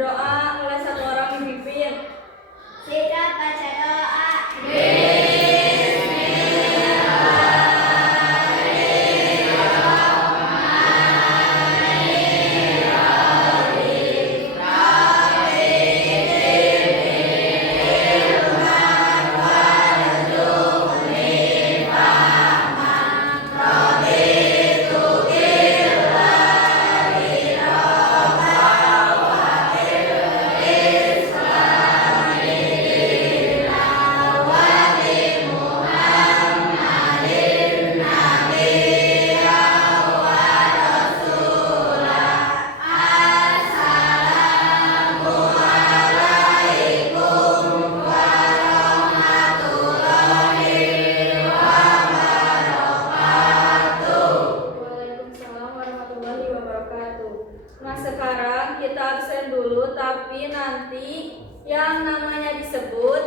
Berdoa oleh satu orang pemimpin. Kita baca doa. Nah sekarang kita absen dulu, tapi nanti yang namanya disebut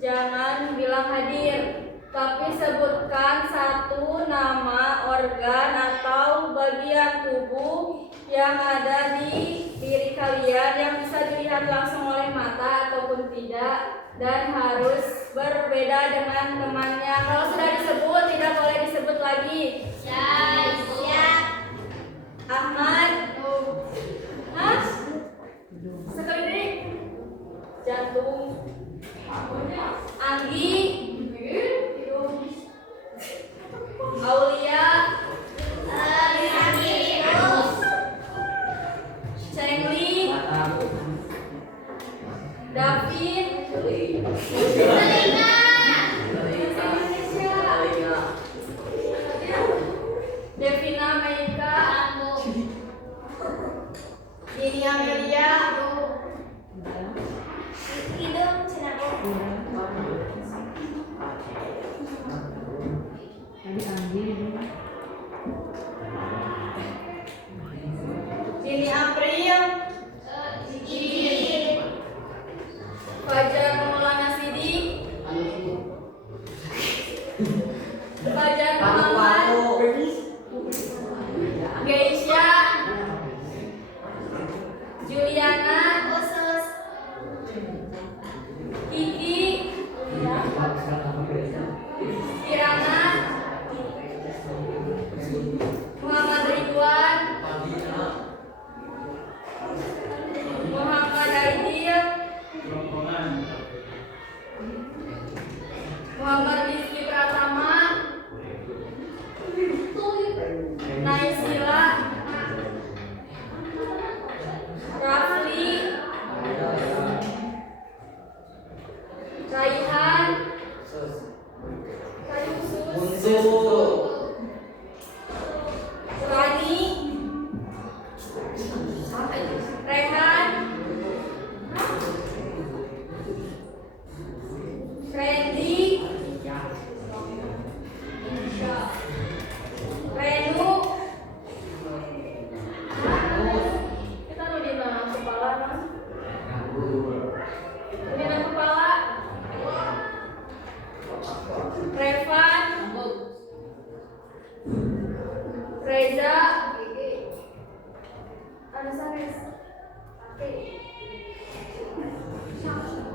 jangan bilang hadir, tapi sebutkan satu nama organ atau bagian tubuh yang ada di diri kalian yang bisa dilihat langsung oleh mata ataupun tidak, dan harus berbeda dengan temannya. Kalau sudah disebut tidak boleh disebut lagi. Siap. Ahmad. Hah? Sekali ini. Jantung. Anggi. Aulia. Cengli. David. Devina Meika. Dini Amelia. Hidung cenako. Dini April. Fajar Maulana Sidik. Fajar Muhammad. Geisha. Juliana. Kiki. Kirana. Muhammad Ridwan. Muhammad Aidil. Muhammad Rizky Pratama. Naisila. Rafli. Raihan. Rani. Rehan. Randy. Renu. Kita mau di mana kepala kan? Di mana kepala? Revan. Reza. Anasares.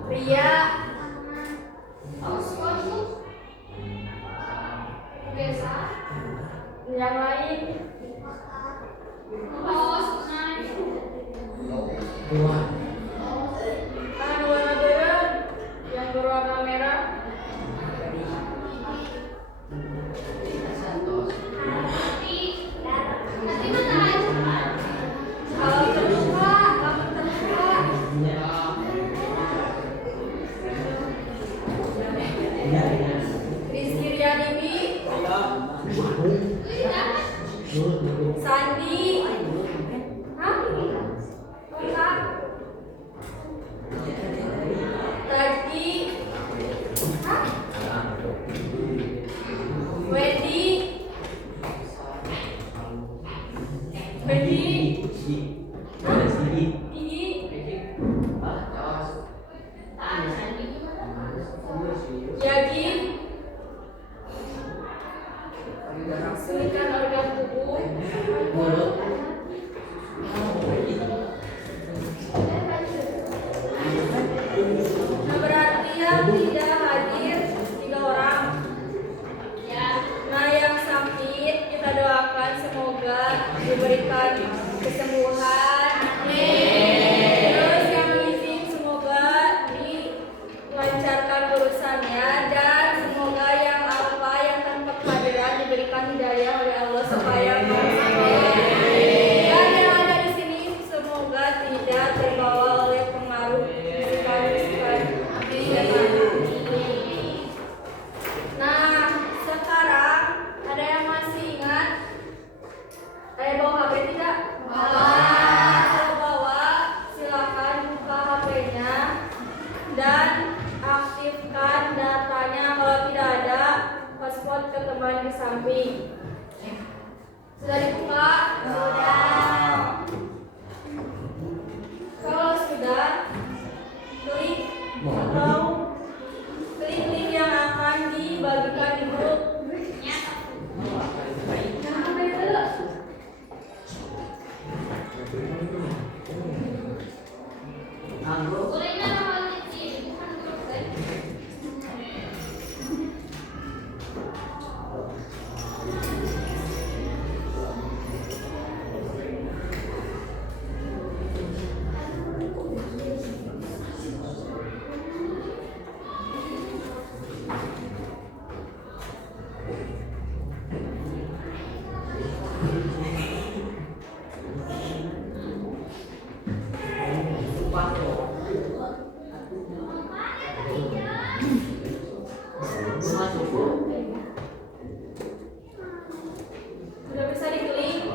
Ria. Yang lain. Warna beureum, yang berwarna merah. Kalau terbuka, kamu terbuka. Rizky Rianibi. Sandi. Hah? Lengkap. tidak terbawa oleh pengaruh bisikan-bisikan setan. Nah, sekarang ada yang masih ingat? Ada yang bawa HP tidak? Kalau bawa, silakan buka HP-nya dan aktifkan datanya. Kalau tidak ada, hotspot ke teman di samping. Sudah dibuka? Sudah. Kalau sudah, klik atau klik link yang akan dibagikan di grup. Sudah bisa diklik?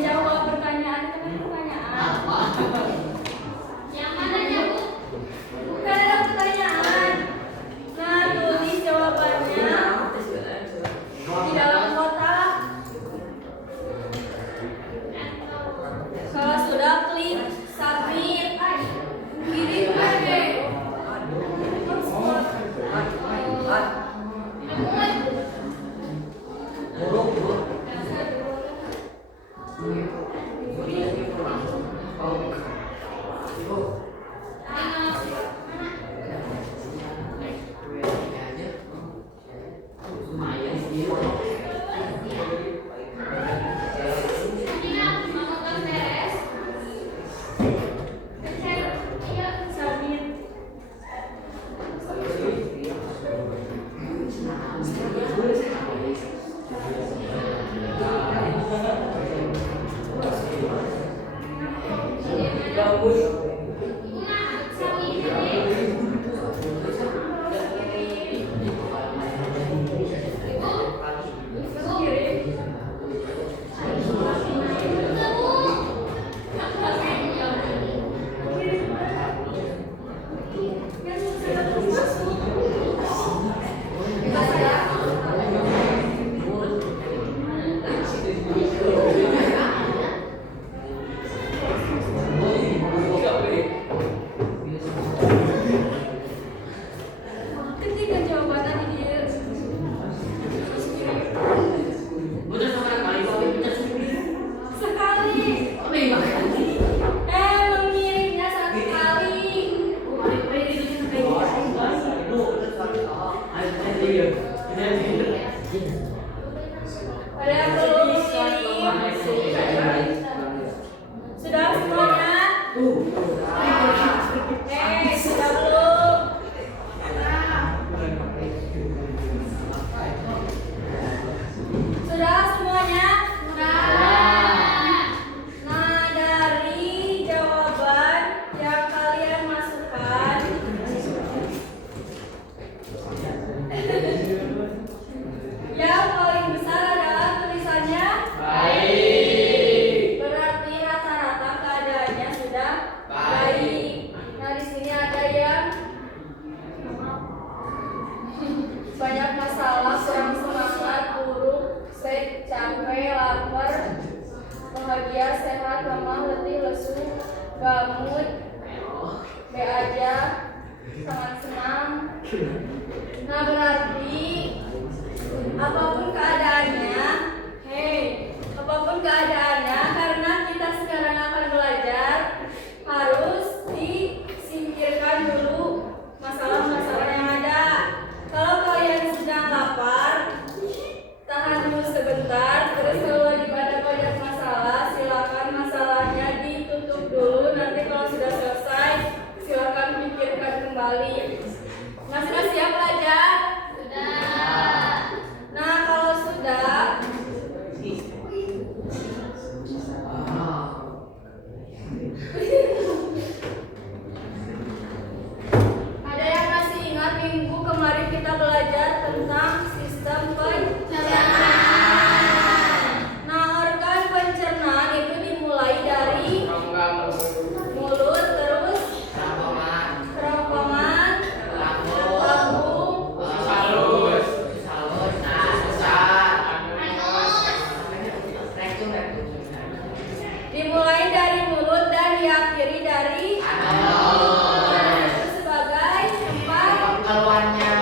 Jawab pertanyaan, pertanyaan. Yang mana jawab? Bukan ada pertanyaan. Nah, tulis jawabannya di dalam kotak. Kalau sudah, klik submit. Kirim aja. Ada yang belum mengirim? Sudah semuanya? Sudah belum? Sudah semuanya? Nah, dari jawaban yang kalian masukkan, yang paling besar adalah tulisannya baik. Berarti rata-rata keadaannya sudah baik. Nah, di sini ada yang banyak masalah, kurang semangat, buruk, sek, capek, lapar, bahagia, sehat, lemah, letih, lesu, gamut, B aja, sangat senang. Nah, berarti apapun keadaannya, apapun keadaannya, karena kita sekarang akan belajar, harus disingkirkan dulu masalah-masalah yang ada. Kalau kalian sedang lapar, tahan dulu sebentar. Terus kalau lagi banyak masalah, silakan masalahnya ditutup dulu. Nanti kalau sudah selesai, silakan kembali. Nah, sudah siap belajar? Sudah. Nah, kalau sudah, ada yang masih ingat minggu kemarin kita belajar tentang sistem pencernaan. Nah, organ pencernaan itu dimulai dari mulut, terus kerongkongan, lambung, dimulai dari mulut dan diakhiri dari itu sebagai tempat keluarnya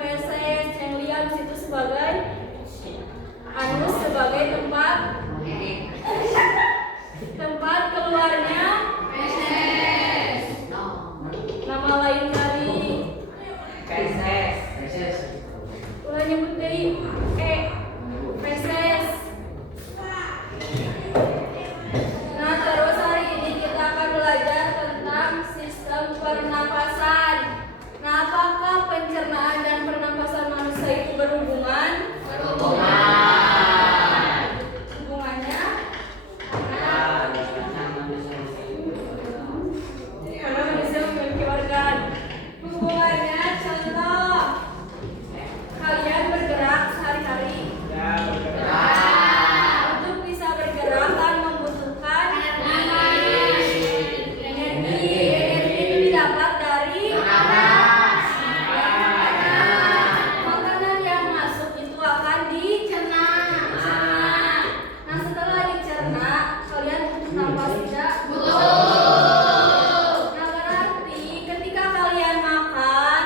feses, yang lihat di situ sebagai anus, sebagai tempat keluarnya feses. Nama lain dari ulah nyebut deui feses. Nah, terus hari ini kita akan belajar tentang sistem pernapasan. Nah, apakah pencernaan dan pernapasan manusia itu berhubungan? Hubungannya karena manusia memiliki organ. Hubungannya contoh, kalian bergerak sehari-hari. Untuk bisa bergerak kan membutuhkan energi. Energi itu didapat dari makanan yang masuk itu akan dicerna. Nah, setelah dicerna, kalian butuh napas tidak? Nah, berarti ketika kalian makan,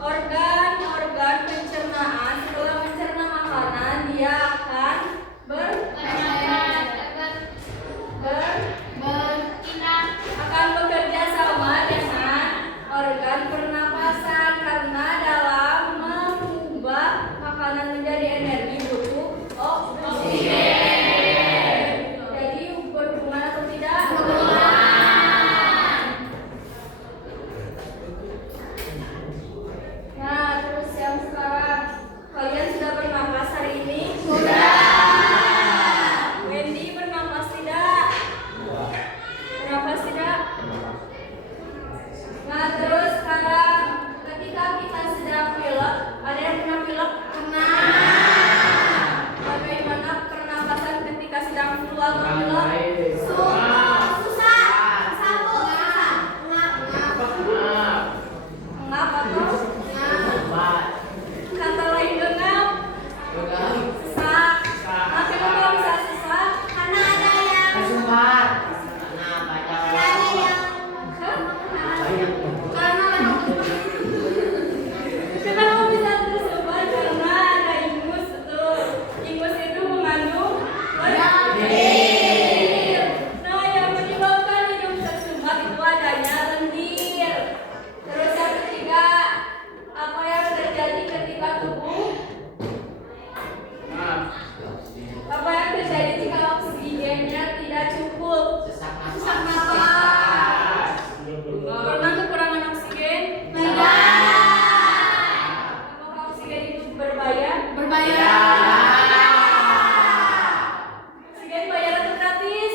organ pencernaan setelah mencerna makanan dia akan akan bekerja sama dengan organ pernapasan karena dalam mengubah makanan menjadi energi butuh oksigen. Jadi berhubungan atau tidak? Nah, terus yang sekarang, kalian sudah bernapas hari ini? Wendy bernapas tidak? Bernapas tidak? Nah, terus sekarang ketika kita sedang pilek, ada yang pernah pilek? Pernah. Bagaimana pernapasan ketika sedang flu atau pilek? Susah. Ngap atau? Kata lain ngap. Sesak. Nah, kenapa bisa sesak? Karena ada yang Kenapa bisa tersebar? Karena ada ingus. Betul. Ingus itu mengandung lendir. Nah, yang menyebabkan hidung tersumbat itu adanya lendir. Terus yang ketiga, apa yang terjadi ketika jika oksigennya tidak cukup? Sesak napas. Pernah kekurangan oksigen? Apakah oksigen itu berbayar? Oksigen bayar atau gratis?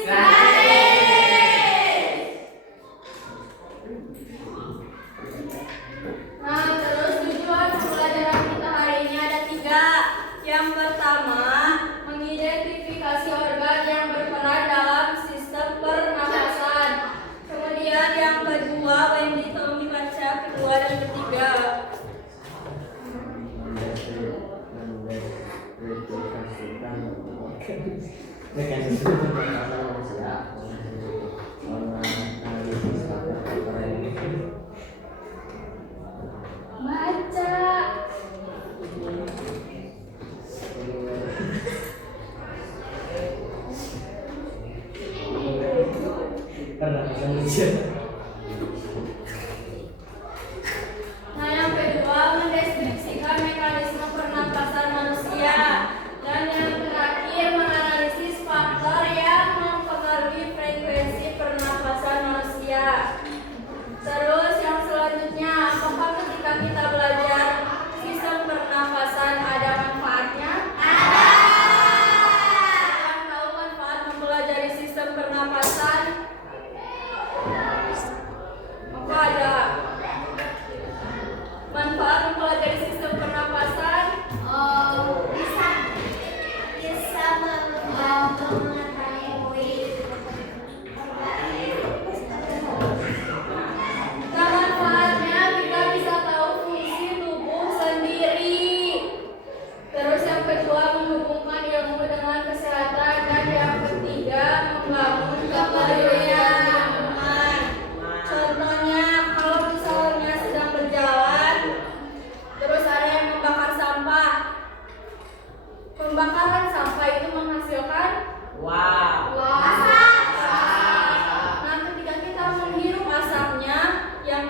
Nah, terus tujuan pembelajaran kita hari ini ada 3. Yang pertama, mengidentifikasi organ yang berperan dalam sistem pernapasan. Kemudian yang kedua, Wendy tolong dibaca kedua dan ketiga. Baca. Nah, yang kedua, mendeskripsikan mekanisme pernapasan manusia. Dan yang terakhir, menganalisis faktor yang mempengaruhi frekuensi pernapasan manusia. Terus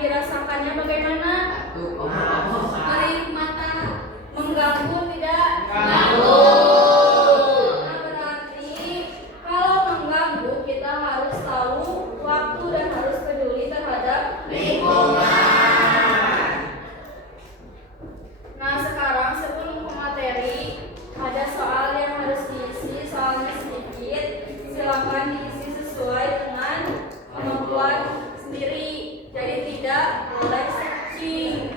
dirasakannya bagaimana? Perih mata. Mengganggu tidak? Mengganggu. Nah, berarti kalau mengganggu kita harus tahu waktu dan harus peduli terhadap Lingkungan. Nah, sekarang sebelum ke materi, ada soal yang harus diisi, soalnya sedikit. Silakan diisi sesuai dengan kemampuan sendiri. Jadi tidak boleh searching.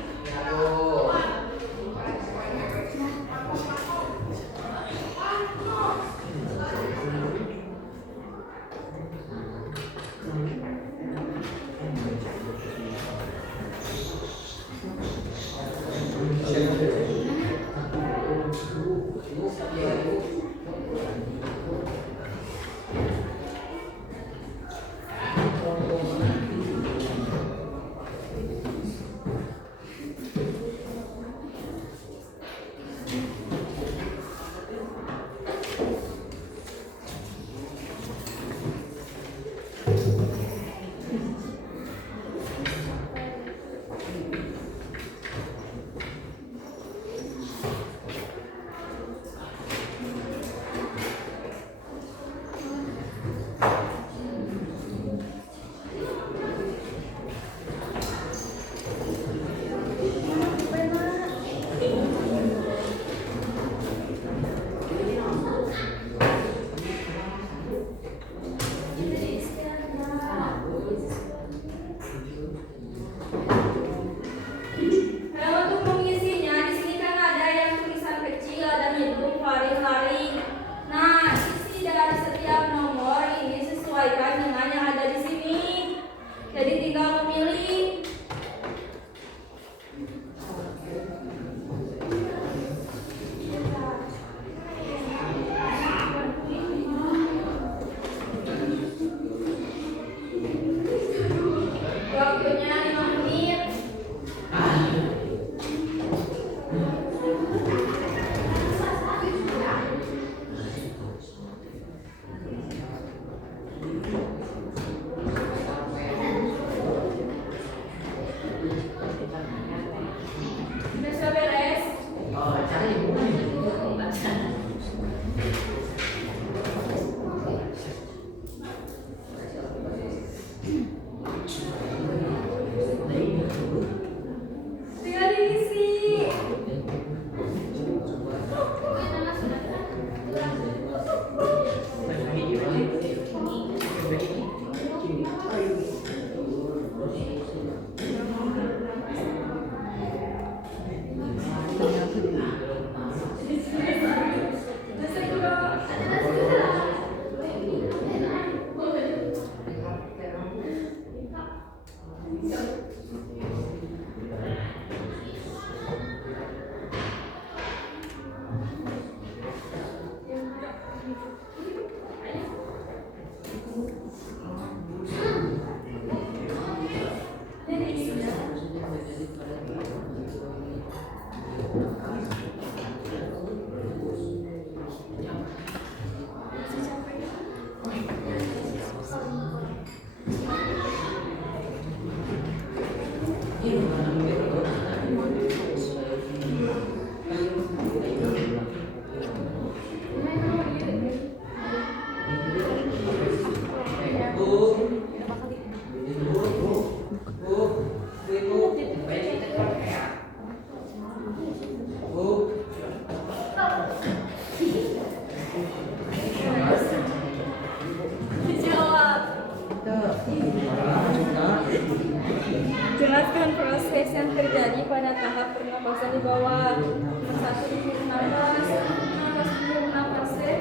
Jelaskan proses yang terjadi pada tahap pernapasan di bawah. Nomor 1 disuruh napas, napas dulu napasnya.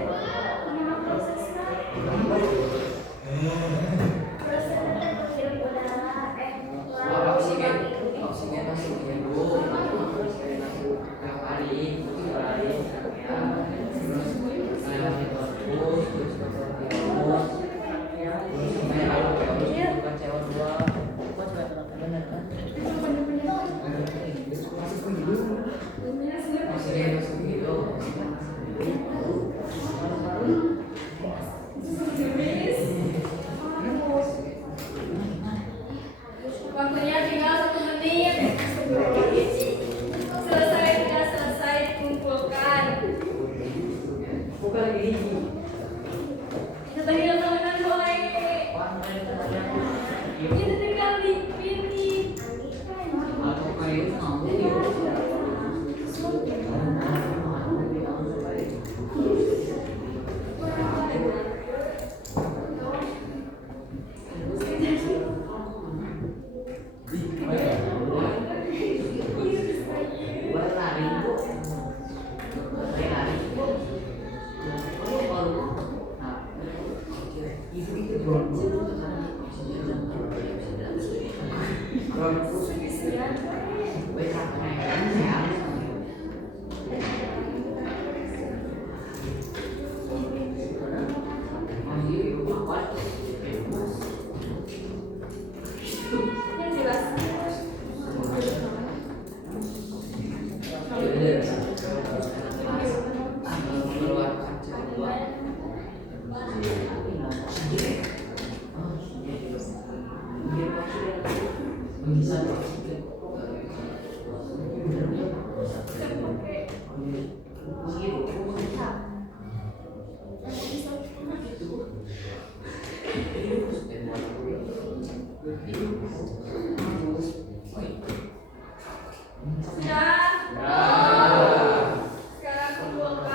Gimana prosesnya? Oksigen masuk ke tubuh, tiap hari, Waktunya tinggal Yang jelas. Sudah. Sekarang kumpulkan.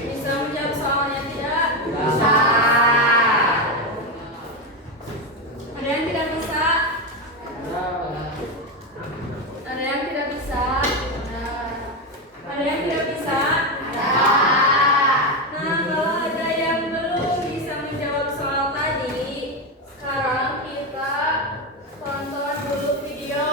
Bisa menjawab soalnya tidak? Bisa. Ada yang tidak bisa? Ada yang tidak bisa? Ada yang tidak bisa? Nah, kalau ada yang belum bisa menjawab soal tadi, sekarang kita tonton dulu video.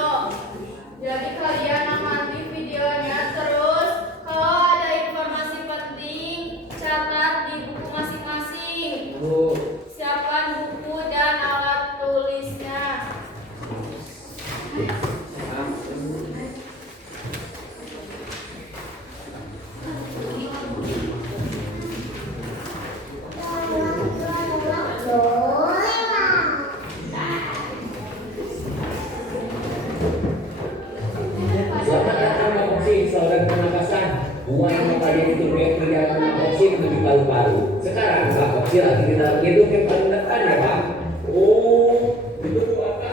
Jadi kalian amati videonya, terus kalau ada informasi penting catat di buku masing-masing. Siapkan buku dan alat tulisnya. Selamat datang Pak Oksi, saudara pernapasan. Buah yang tadi itu perjalanan Pak Oksi menuju paru-paru. Sekarang Pak Oksi lagi di dalam hidung yang paling depan ya Pak. Oh, itu apa?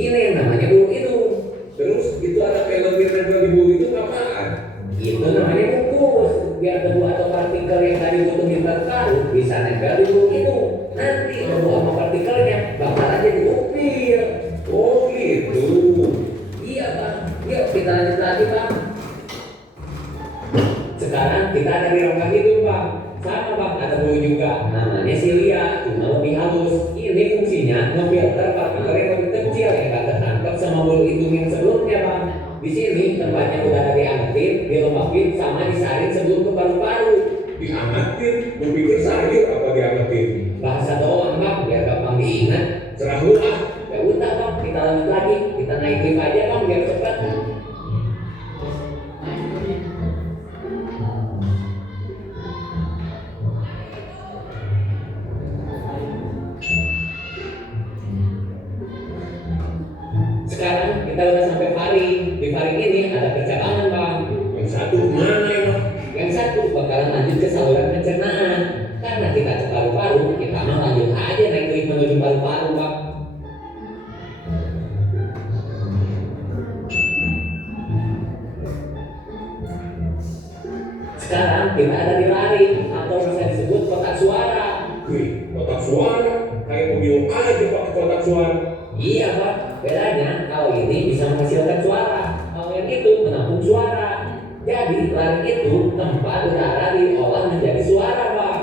Ini namanya bulu hidung. Terus itu ada film yang nempel di bulu itu apaan? Itu namanya mukus. Biar debu atau partikel yang tadi butuhin paru bisa nempel di bulu hidung. Nanti debu sama partikelnya bakal aja diupil. Oh gitu. Iya Pak. Yuk kita lanjut lagi Pak. Sekarang kita ada di rongga hidung Pak. Sama Pak, ada bulu juga. Namanya silia, cuma lebih halus. Ini fungsinya memfilter partikel yang lebih kecil yang gak tertangkap sama bulu hidung yang sebelumnya Pak. Di sini tempatnya udara diangetin, dilembabin, sama disaring sebelum ke paru-paru. Diangetin? Lu pikir sayur apa diangetin? Bahasa doang Pak, biar gampang diingat. Serah lu ah. Ya udah Pak, kita lanjut lagi. Kita naik lift aja Pak, biar cepat. Sekarang kita udah sampai faring. Di faring ini ada percabangan Bang. Yang satu mana emang? Yang satu bakalan lanjut ke saluran pencernaan. Karena kita ke paru-paru, kita mah lanjut aja naik lift menuju paru-paru Bang. Sekarang kita ada di laring atau bisa disebut kotak suara. Wih, kotak suara. Kayak mobil aja pakai kotak suara. Iya Pak, bedanya kalau ini bisa menghasilkan suara, kalau yang itu menampung lambung suara. Jadi laring itu tempat udara diolah menjadi suara, Bang.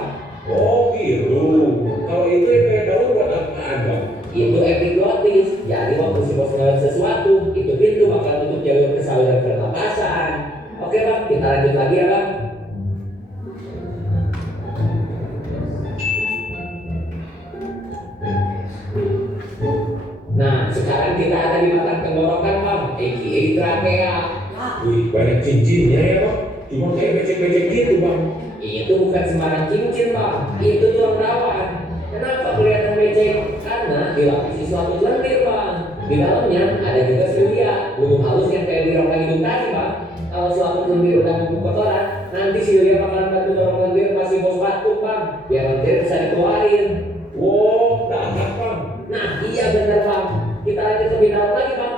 Oh gitu. Kalau itu yang kayak tahu buat apaan, Bang? Itu epiglotis. Jadi waktu si bos ngeliat sesuatu, itu pintu bakal tutup jalur ke saluran pernapasan. Oke Bang, kita lanjut lagi ya Bang. Nah, sekarang kita ada di batang tenggorokan Bang, aka trakea. Wih, banyak cincinnya ya, Bang. Cuma kayak becek-becek gitu, Bang. Itu bukan sembarang cincin Bang, itu tulang rawan. Kenapa kelihatan becek? Karena dilapisi suatu lendir Bang. Di dalamnya ada juga silia, bulu halus yang kayak di rongga hidung tadi Bang. Kalau suatu lendir udah numpuk kotoran, nanti silia bakalan bantu dorong lendir pasti bos batuk Bang, biar lendir bisa dikeluarin. Wow, dahsyat, Bang. Nah iya bener Bang, kita lanjut lebih dalam lagi Bang.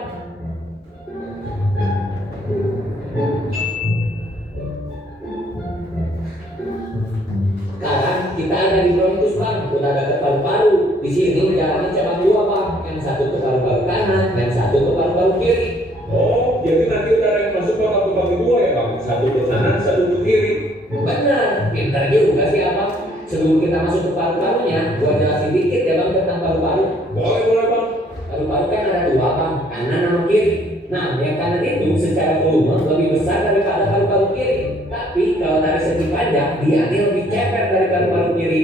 Sekarang kita ada di bronkus Bang, udah ada ke paru-paru. Di sini jalannya cabang dua Bang, yang satu ke paru-paru kanan, yang satu ke paru-paru kiri. Oh, jadi nanti udara yang masuk bakal kebagi dua ya, Bang? Satu ke kanan, satu ke kiri. Bener, pintar juga sih Abang. Sebelum kita masuk ke paru-parunya, gua jelasin dikit ya Bang tentang paru-paru. Boleh, Bang. Paru-paru kan ada dua Bang, kanan sama kiri. Nah, yang kanan itu secara volume lebih besar daripada paru-paru kiri. Tapi kalau dari segi panjang, dia ini lebih ceper dari paru-paru kiri.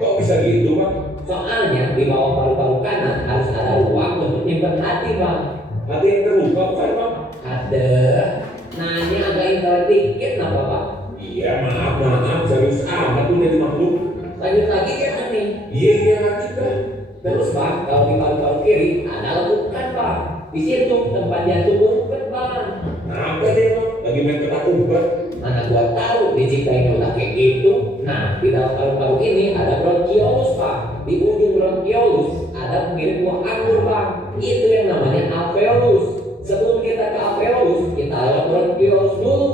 Kok bisa gitu, Bang? Soalnya di bawah paru-paru kanan harus ada ruang untuk nyimpen hati Bang. Hati yang terluka bukan, Bang? Ada. Nah, ini agak intelek dikit kenapa Bang? Iya, maaf. Serius amat tuh jadi makhluk. Lanjut lagi kan nih. Iya, lanjut dah. Terus Bang, kalau di paru-paru kiri ada lekukan Bang. Di situ tempat jantung umpet Bang. Apa dia, Bang? Lagi main petak umpet. Mana gua tahu diciptainnya udah kayak gitu. Nah, di dalam paru-paru ini ada bronkiolus Bang. Di ujung bronkiolus ada mirip buah anggur Bang. Itu yang namanya alveolus. Sebelum kita ke alveolus, kita lewat bronkiolus dulu.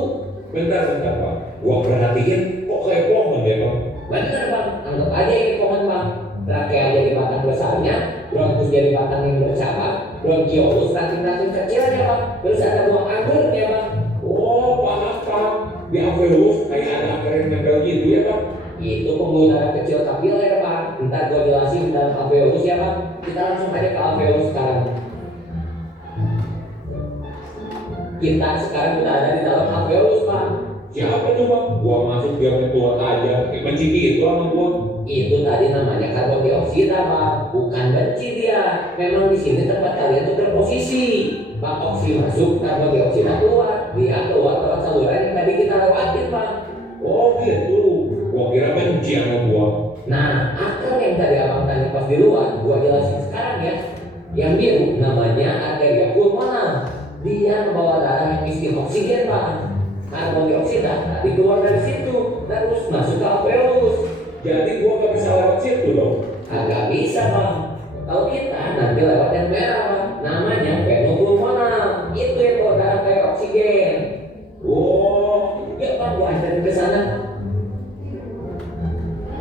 Bentar, Bang. Gua perhatiin kok kayak pohon ya, Bang? Bener Bang, anggap aja ini pohon Bang. Trakea jadi batang besarnya, bronkus jadi batang yang bercabang, bronkiolus ranting-ranting kecilnya Bang. Terus ada buah anggurnya Bang. Oh, paham. Di alveolus kayak ada akar yang nempel gitu ya, Bang? Itu pembuluh darah kecil kapiler Bang. Ntar gua jelasin di dalam alveolus ya Bang. Kita langsung aja ke alveolus sekarang. Kita sekarang udah ada di dalam alveolus Bang. Siapa tuh, Bang? Gua masuk dia ketua aja. Benci gitu sama gua. Itu tadi namanya karbon dioksida Bang, bukan benci dia. Memang di sini tempat kalian tuh terposisi. Bang oksi masuk, karbon dioksida keluar. Dia keluar lewat saluran yang tadi kita lewatin Bang. Oh gitu. Gua kira benci sama gua. Nah, akar yang tadi abang tanya pas di luar, gua jelasin sekarang ya. Yang biru namanya arteria pulmonar. Dia membawa darah yang isi oksigen Bang. Karbon dioksida tadi keluar dari situ, terus masuk ke alveolus. Jadi gua gak bisa lewat situ dong. Agak bisa Bang. Kalau kita nanti lewat yang merah Bang, namanya venopulmonar. Itu yang bawa darah kayak oksigen. Oh, Yuk Bang, gua anterin ke sana.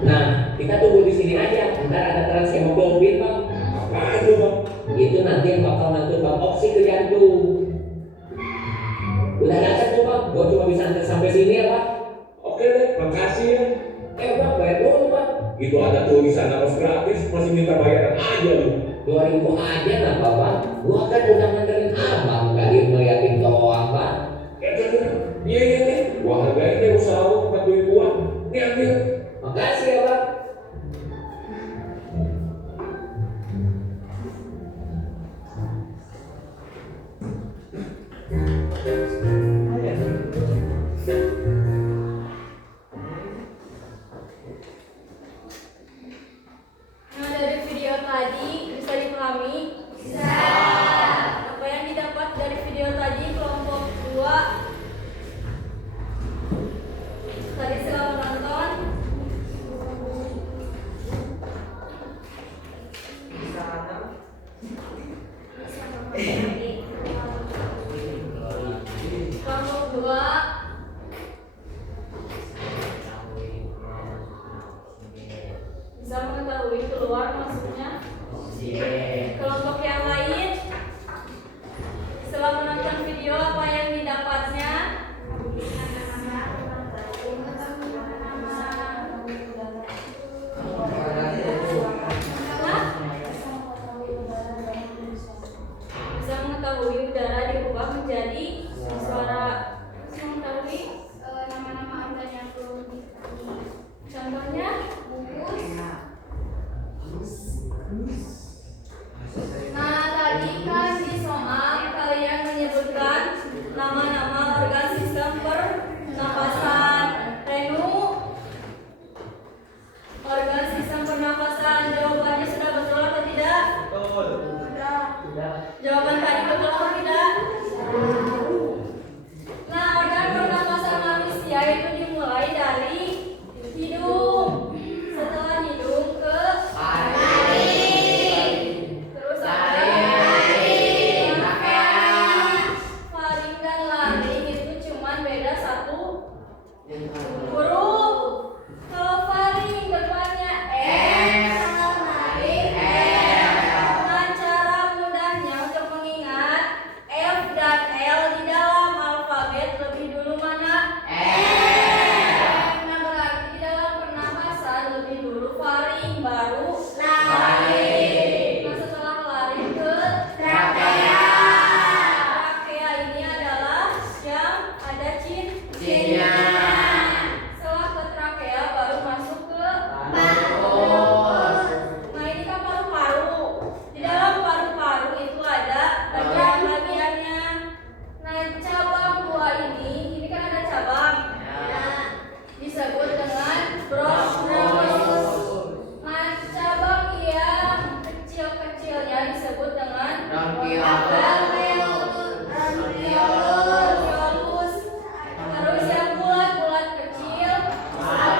Nah, kita tunggu di sini aja. Ntar ada transhemoglobin Bang. apaan tuh, Bang? Itu nanti yang bakal ngatur Bang oksi ke jantung. Udah datang tuh Bang, gua cuma bisa antar sampai sini ya Bang. Oke deh, makasih ya. Bang, bayar dulu Bang. Gitu ada tulisan harus gratis, masih minta bayaran aja lu. 2.000 aja napa Bang? Gua kan udah nganterin abang, gak dia ngeliatin doang Bang. Iya. Gua hargain deh usaha lu 4.000-an. Nih ambil. Makasih ya Bang. Nah, dari video tadi bisa dipahami? Bisa. Apa yang didapat dari video tadi kelompok 2 Huruf. Kalau faring depannya Kalau faring Dengan cara mudahnya untuk mengingat F dan L di dalam alfabet lebih dulu mana? F. Nah berarti di dalam pernapasan lebih dulu faring baru laring. Nah setelah laring ke trakea. Trakea ini adalah yang ada cincinnya. Setelah ke trakea baru masuk ke paru. Nah ini kan paru-paru. Di dalam paru-paru itu ada bagian-bagiannya. Nah cabang buah ini kan ada cabang. Nah, disebut dengan bronchus. Nah cabang yang kecil-kecilnya disebut dengan bronchiolus. Terus yang bulat-bulat kecil Nah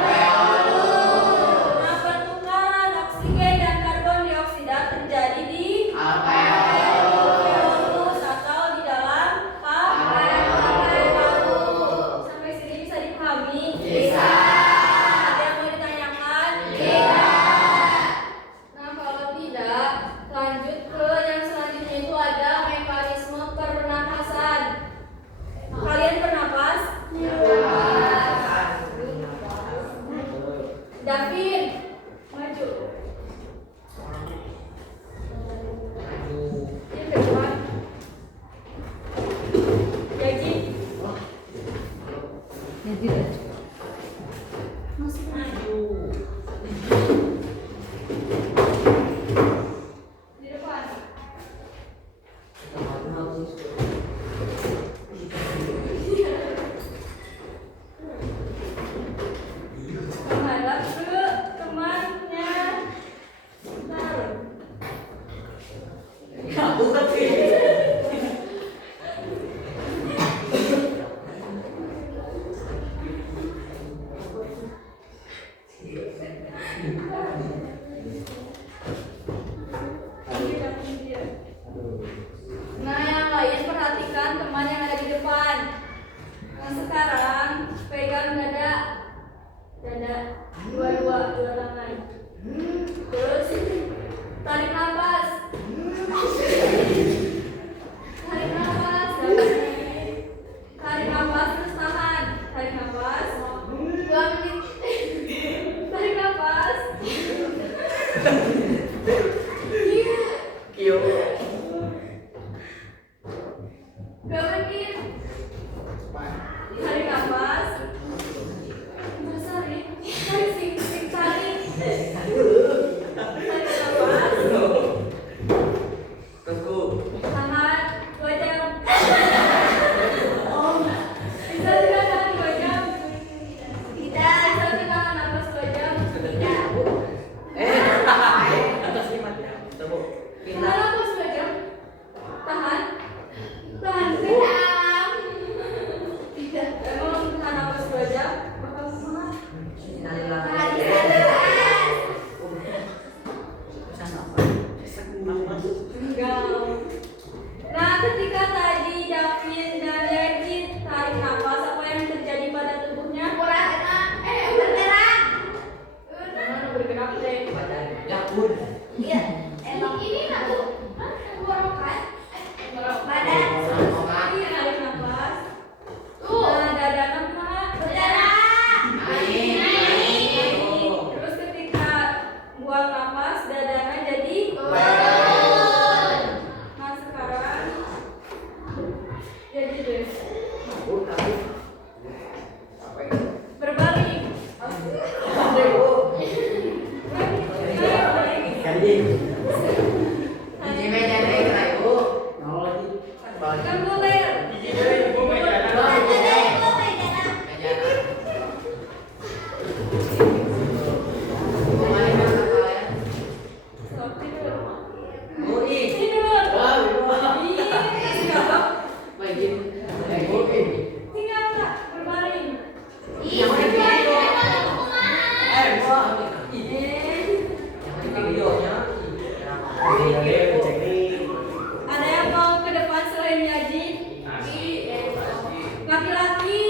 pertukaran oksigen dan karbon dioksida terjadi di alveolus atau di dalam paru. Sampai sini bisa dipahami? Bisa. Ada yang mau ditanyakan? Tidak. Nah kalau tidak, lanjut ke yang selanjutnya itu ada mekanisme pernapasan. Kalian bernapas? Davin, maju. Ini ke depan. Jadi, masuk maju. Di depan. Menghadap ke temannya. Bentar. Nah yang lain perhatikan teman yang ada di depan. Nah sekarang pegang dada dua tangan. Terus tarik nafas. Tarik nafas terus tahan. Tarik nafas 2 menit. Tarik nafas. Kio. 2 menit. Tarik nafas. Tarik nafas. Tunggu. Tahan 2 jam. Bisa juga tahan 2 jam. Tidak. Bisa juga tahan nafas 2 jam. Tidak. Atas 5 jam. Tunggu. Tahan nafas 2 jam. Tahan. Tidak. Tidak. Emang tahan nafas 2 jam bakal semangat. Nah, ketika tadi Davin dan Legit tarik nafas, apa yang terjadi pada tubuhnya? Bergerak deh. Yakun. Iya, emang ini aku tenggorokan, badan, Iya, tarik nafas. Nah, dada kemana? berdarah, Naik. Terus ketika buang nafas, dadanya jadi turun, Nah, sekarang jadi deh. Berbalik. Kan boleh. Stop tidur. Tidur. Tinggal tak berbaring. Ada yang mau ke depan selain Yaji? Laki-laki.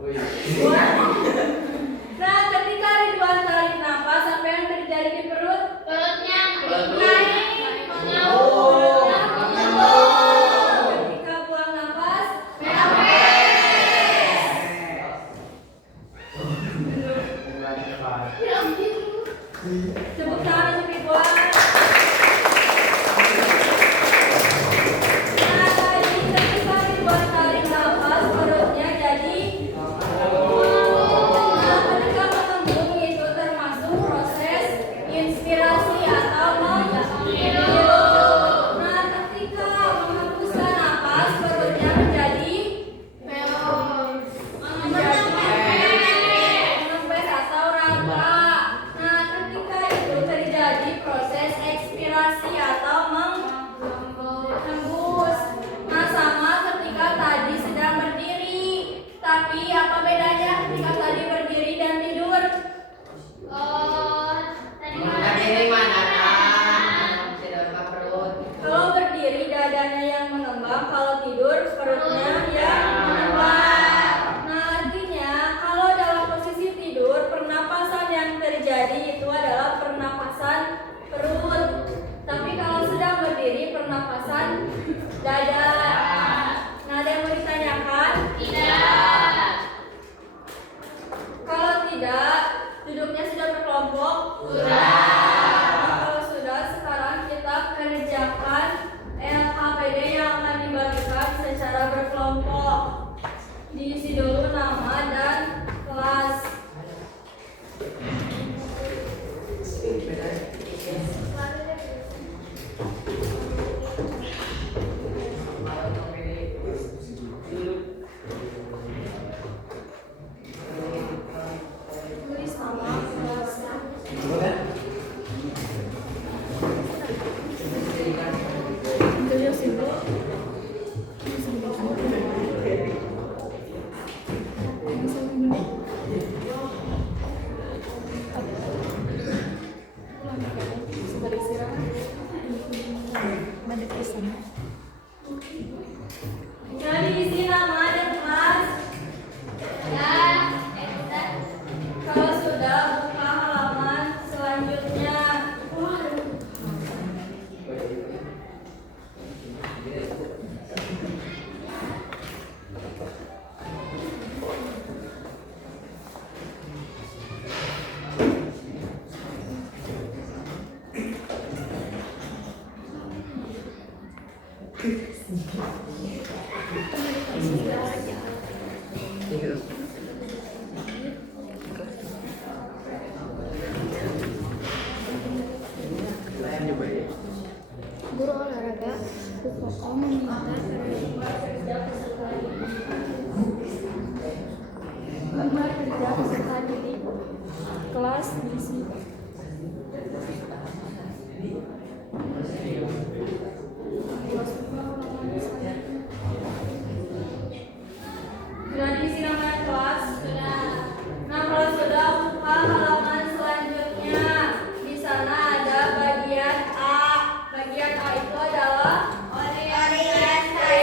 Nah, ketika Ridwan tarik nafas, apa yang terjadi di perut? Perutnya Naik. mengaur. Ketika buang nafas, tepuk tangan untuk Ridwan. Nah, tadi ketika Ridwan tarik nafas, perutnya jadi. Nah, ketika mengembung itu termasuk proses inspirasi atau menghirup. Nah, ketika menghembuskan nafas, perutnya menjadi mengempes atau rangka. Nah, ketika itu terjadi proses ekspirasi atau menghembus. Nah, sama ketika tadi sedang berdiri. Tapi apa bedanya ketika tadi berdiri dan tidur? Kalau berdiri dadanya yang mengembang, kalau tidur perutnya yang mengembang. Nah, artinya kalau dalam posisi tidur, pernapasan yang terjadi itu adalah pernapasan perut. Tapi kalau sedang berdiri, pernapasan dada. Nah, ada yang mau ditanyakan? Tidak. Kalau tidak, duduknya sudah berkelompok? Sudah. Nah, kalau sudah, sekarang kita kerjakan LKPD yang akan dibagikan secara berkelompok. Diisi dulu nama dan kelas. Tulis nama kelasnya. Nah, diisi nama dan kelas. Kalau sudah, buka halaman selanjutnya. Guru olahraga UPO meminta Lembar kerja peserta didik kelas diisi. Sudah diisi nama dan kelas? Sudah. Nah, kalau sudah, buka halaman selanjutnya. Di sana ada bagian A. Bagian A itu adalah orientasi.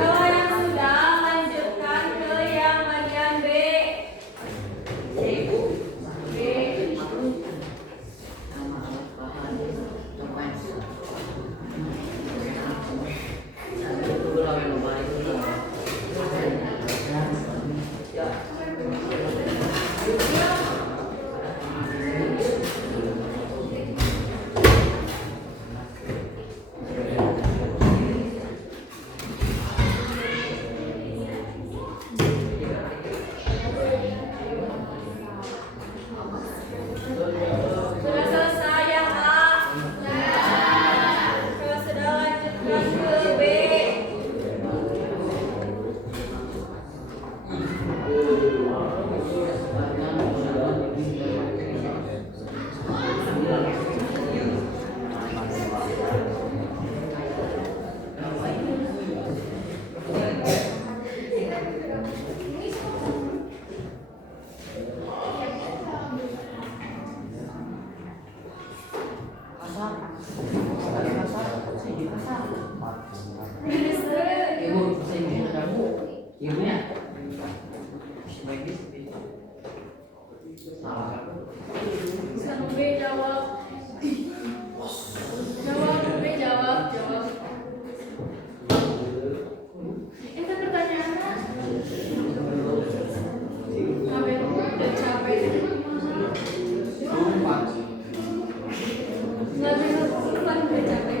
Kalau yang sudah, lanjutkan ke yang bagian B. Sudah selesai yang A? Kalau sudah, lanjutkan ke B. Sama B jawab. Jawab, B jawab. Itu pertanyaannya. Sampai udah capek. Nggak bisa, kan udah capek.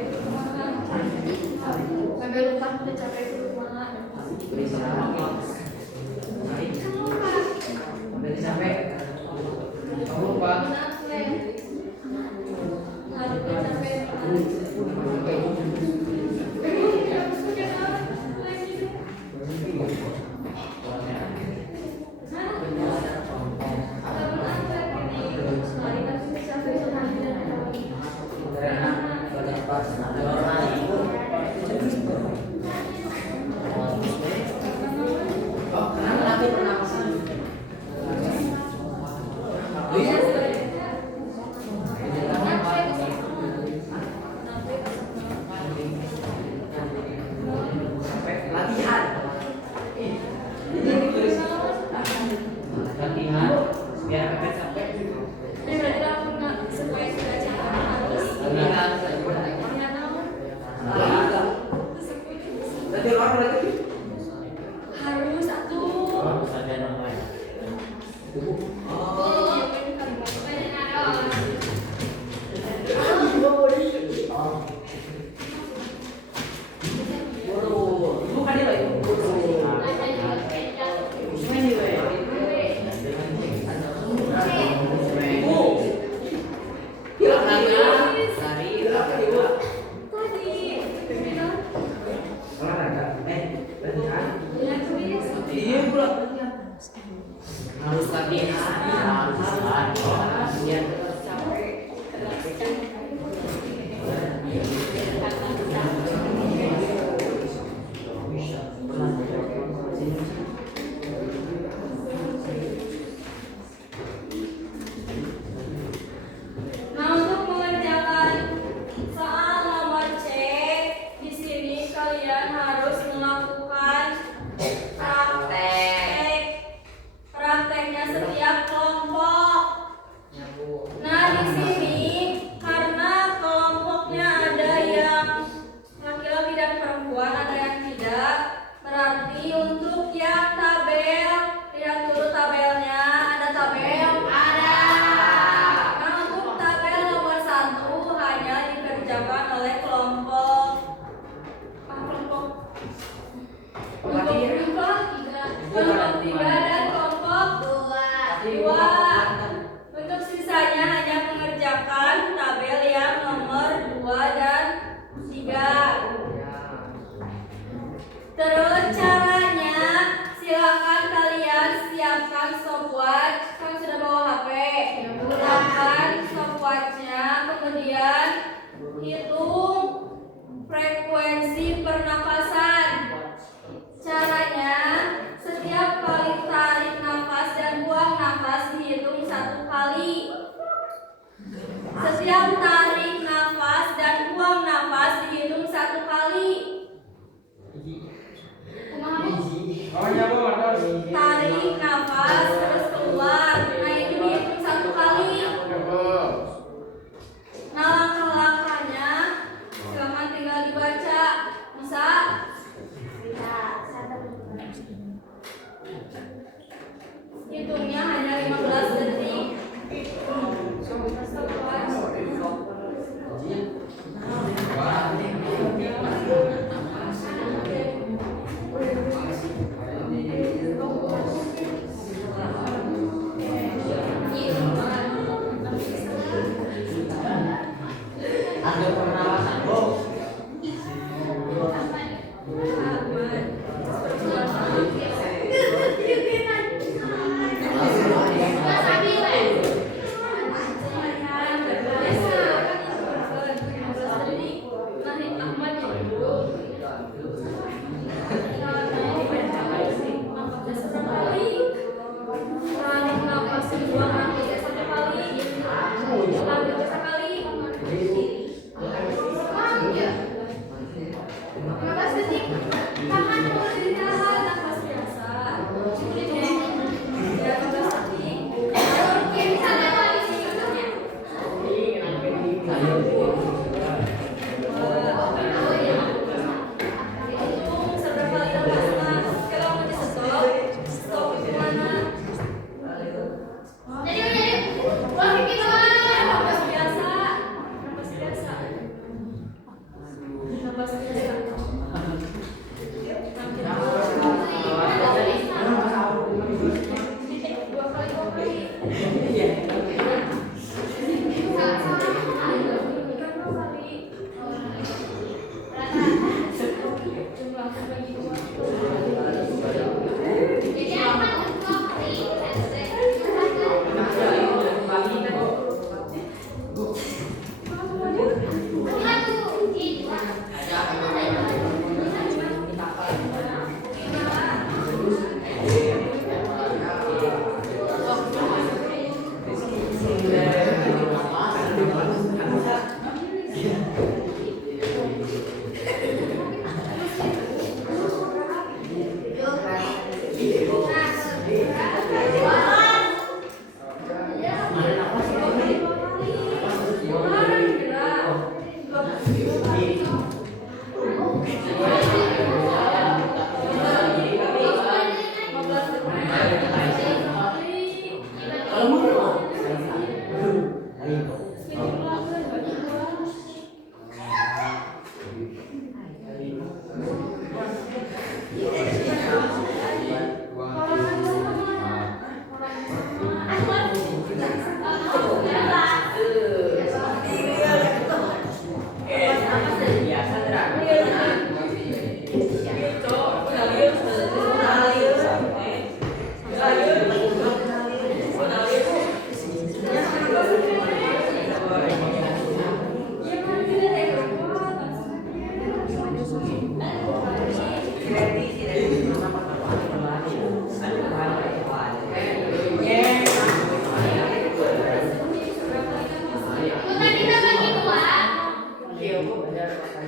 orang lagi. Harus atuh. Harus ada namanya. Bukan dia lagi. Harus latihan, Nah, untuk mengerjakan soal nomor C, di sini kalian harus melakukan prakteknya setiap kelompok. Nah, di sini karena kelompoknya ada yang laki-laki dan perempuan, ada yang tidak, berarti untuk yang tabel, tidak dulu tabelnya, ada tabel? Ada. Nah, untuk tabel nomor 1 hanya dikerjakan oleh kelompok. Kelompok 3 dan kelompok 2. Untuk sisanya hanya mengerjakan tabel yang nomor 2 dan 3. Terus caranya, silakan kalian siapkan stopwatch. Kan sudah bawa HP, gunakan stopwatchnya, kemudian hitung frekuensi pernapasan. Caranya, setiap kali tarik nafas dan buang nafas dihitung 1 kali. Setiap tarik nafas dan buang nafas dihitung 1 kali. Tarik nafas terus keluar. Nah, itu dihitung 1 kali. Nah, langkah-langkahnya silahkan tinggal dibaca. Bisa? Hitungnya hanya 15 detik. Ada pernapasan, Bu.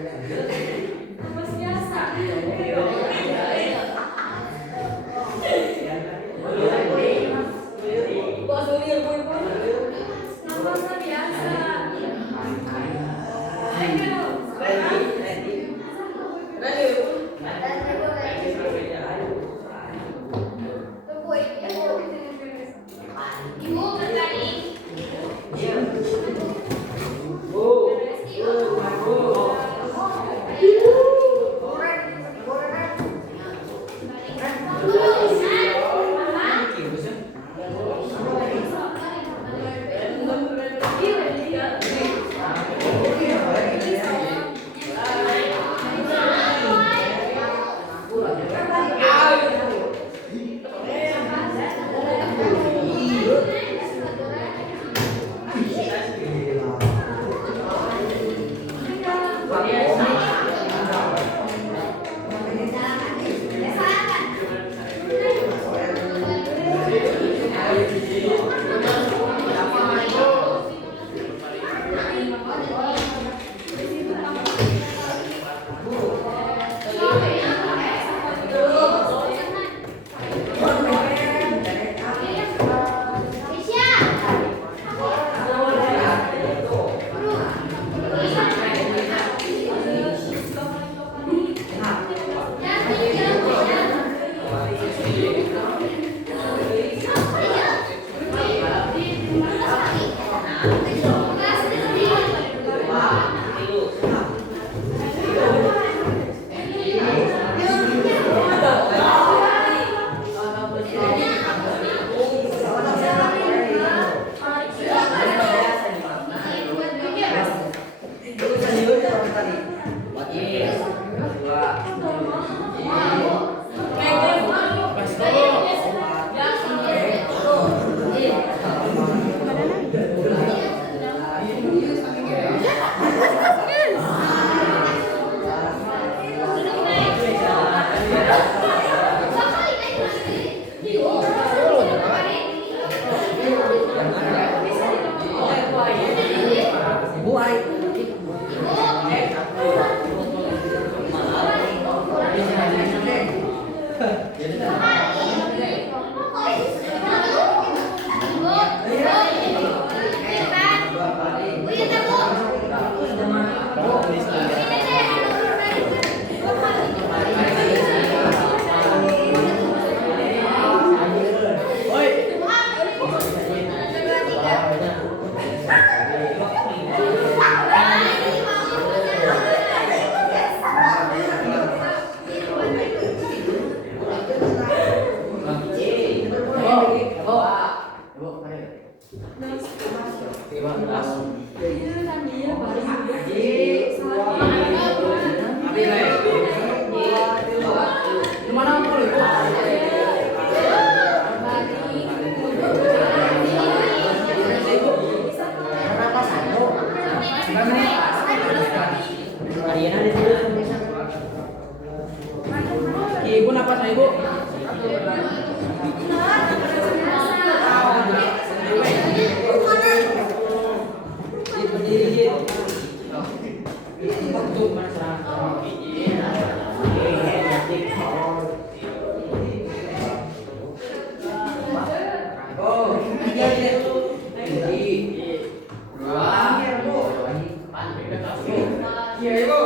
Napas biasa. Bos ulir pun. Napasnya biasa. Ayo. Ibu bertani. Ibu napas na ibu. Ibu,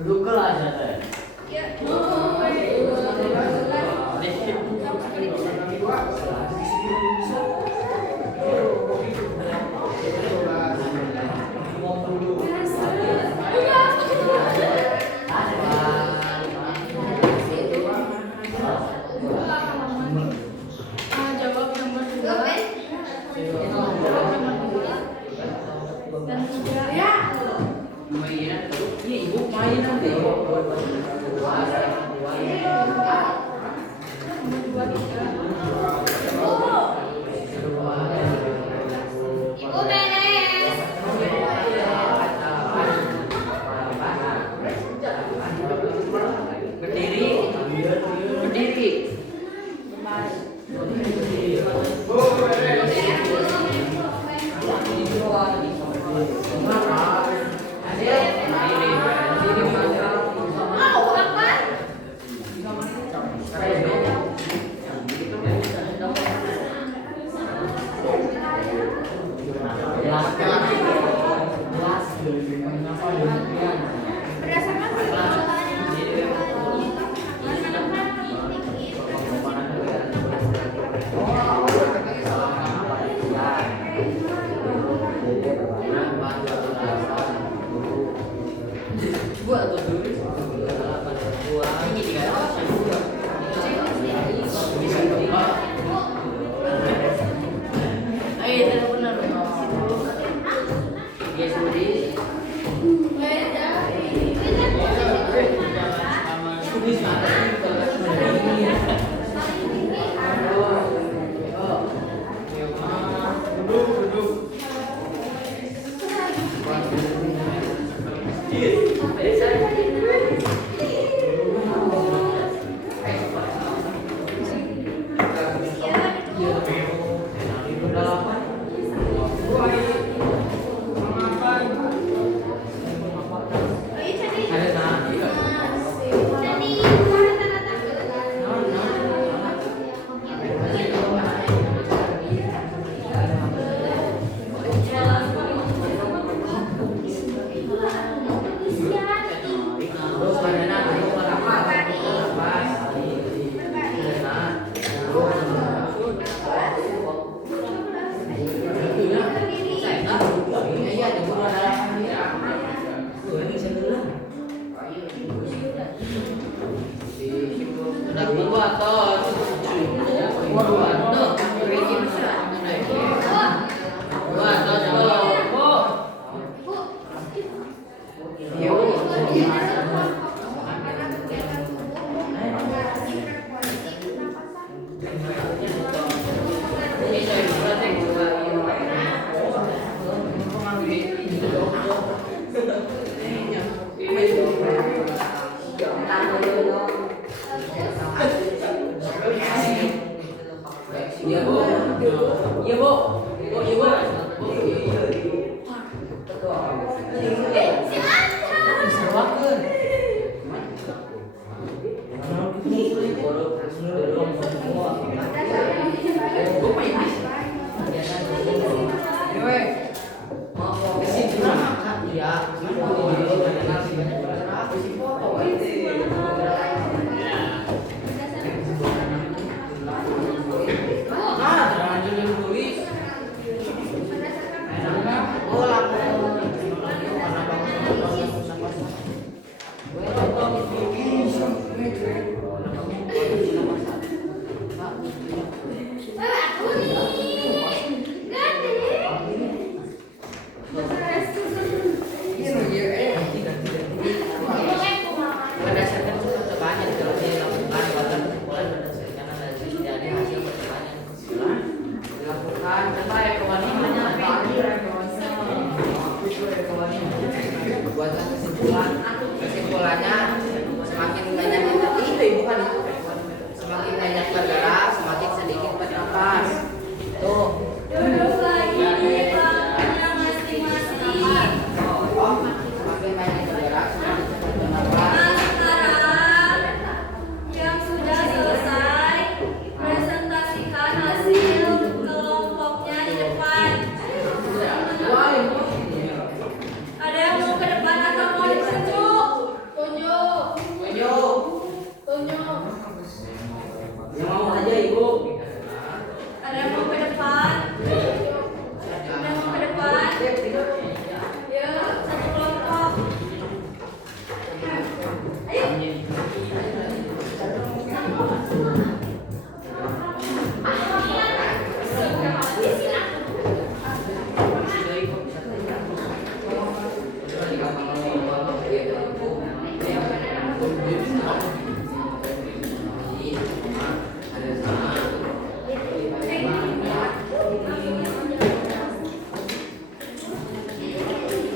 Duduk kelas ya teh. Iya bu, iya bu, oh iya bu, berdasarkan percobaan yang telah dilakukan bahkan kumpulan berdasarkan analisis dari hasil percobaan yang dilakukan tentang ekonominya buatkan kesimpulannya semakin banyak semakin banyak bergerak semakin sedikit bernapas tuh Duduk lagi di tempatnya masing-masing. semakin banyak bergerak semakin sedikit bernapas. Nah, sekarang yang sudah selesai, presentasikan hasil kelompoknya di depan. Ada yang mau ke depan atau mau ditunjuk? Tunjuk. Tunjuk. yang mau aja ibu. Ada yang mau ke depan? Ada yang mau ke depan? Ya, satu kelompok. Ayo.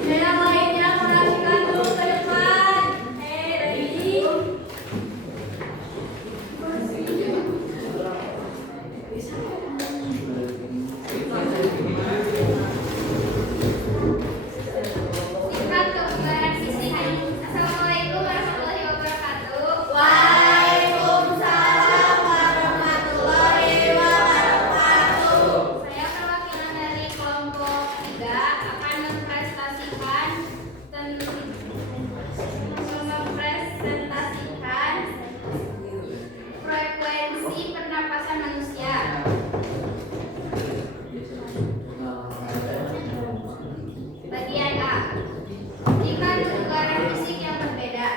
Yang lainnya perhatikan dulu ke depan. Ready? Singkat kebugaran fisik. Assalamualaikum warahmatullahi wabarakatuh. Waalaikumsalam warahmatullahi wabarakatuh. Saya perwakilan dari kelompok 3 akan mempresentasikan frekuensi pernapasan manusia. Bagian A. Tingkat kebugaran fisik yang berbeda.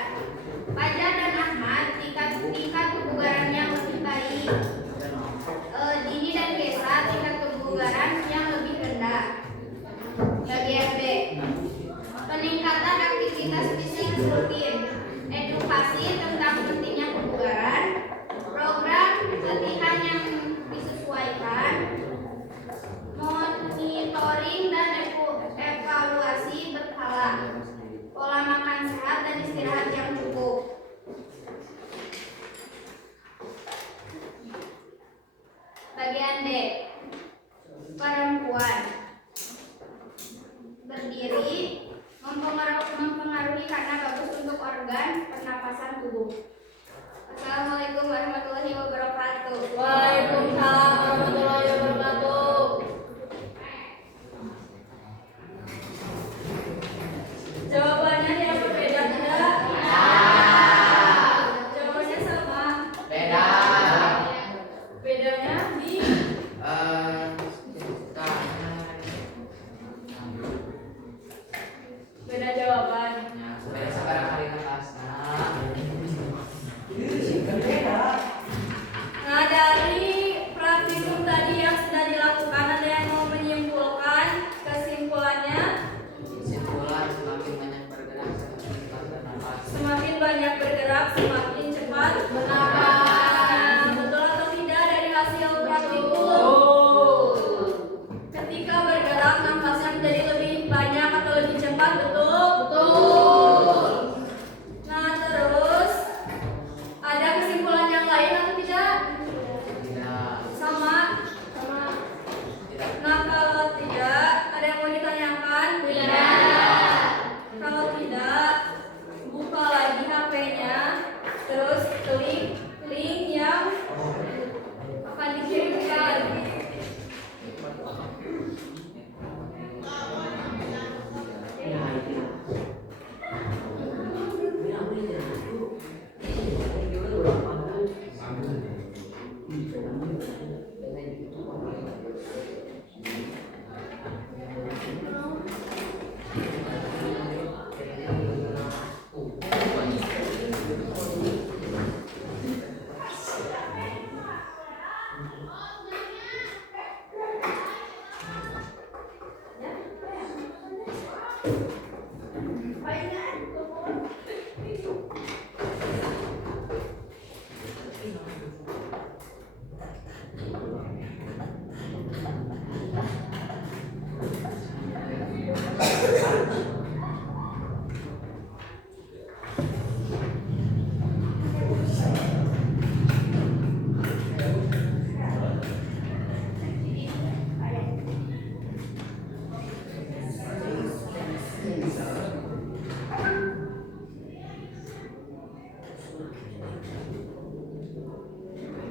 Fajar dan Ahmad tingkat kebugaran yang lebih baik. Dini dan Gesa tingkat kebugaran yang lebih rendah. Bagian B. Peningkatan aktivitas fisik rutin. Edukasi tentang pentingnya kebugaran. Program latihan yang disesuaikan. Monitoring dan evaluasi berkala. Pola makan sehat dan istirahat yang cukup. Bagian D. Perempuan. Berdiri mempengaruhi karena bagus untuk organ pernapasan tubuh. Assalamualaikum warahmatullahi wabarakatuh. Waalaikumsalam warahmatullahi wabarakatuh. Jawabannya yang berbeda tidak? Jawabannya sama. Beda. Bedanya di beda jawaban. Beda sekarang hari nafasnya. Nah, dari pra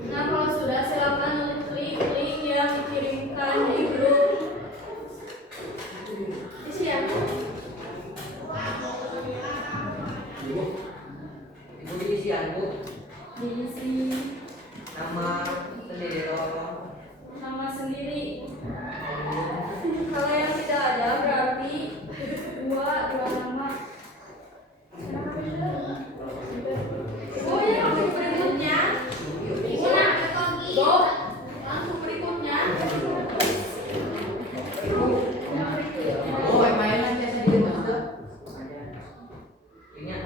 Nah, kalau sudah silakan klik link yang dikirimkan di grup. Isi ya. Ibu diisian bu. Diisi Nama sendiri dong. nama sendiri. Kalau yang tidak ada berarti dua nama. Oh ya, langsung berikutnya. Go. Langsung berikutnya. Oh, mainan saya sendiri maksud. Ingat.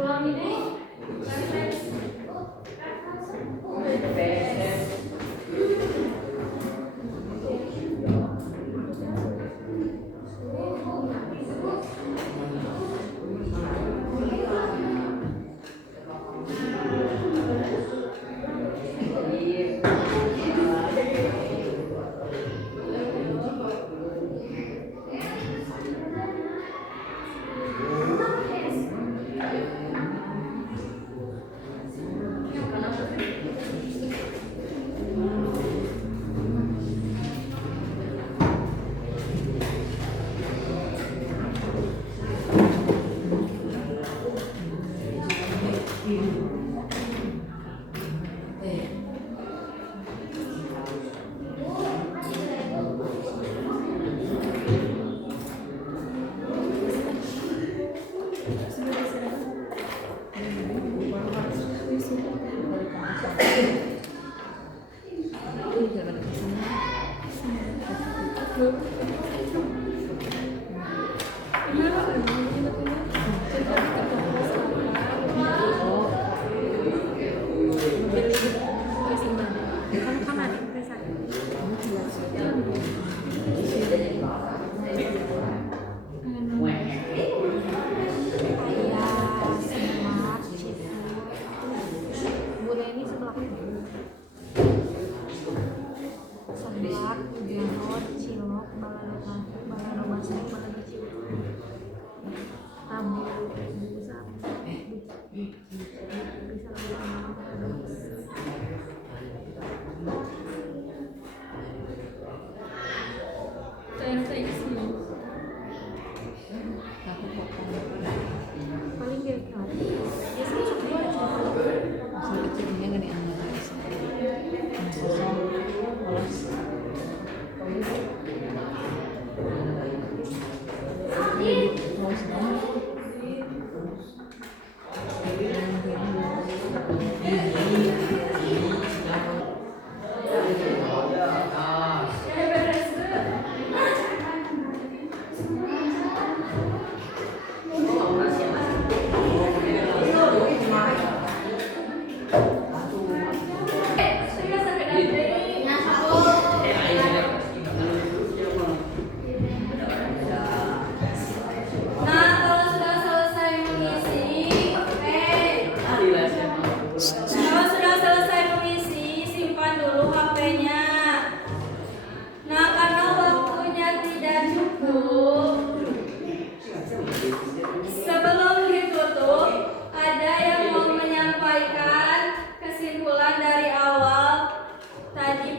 Ulang ini.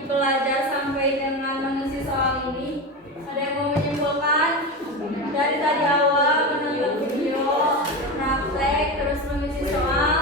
belajar sampai dengan mengisi soal ini? Ada yang mau menyimpulkan? Dari tadi awal menonton video, praktek, terus mengisi soal.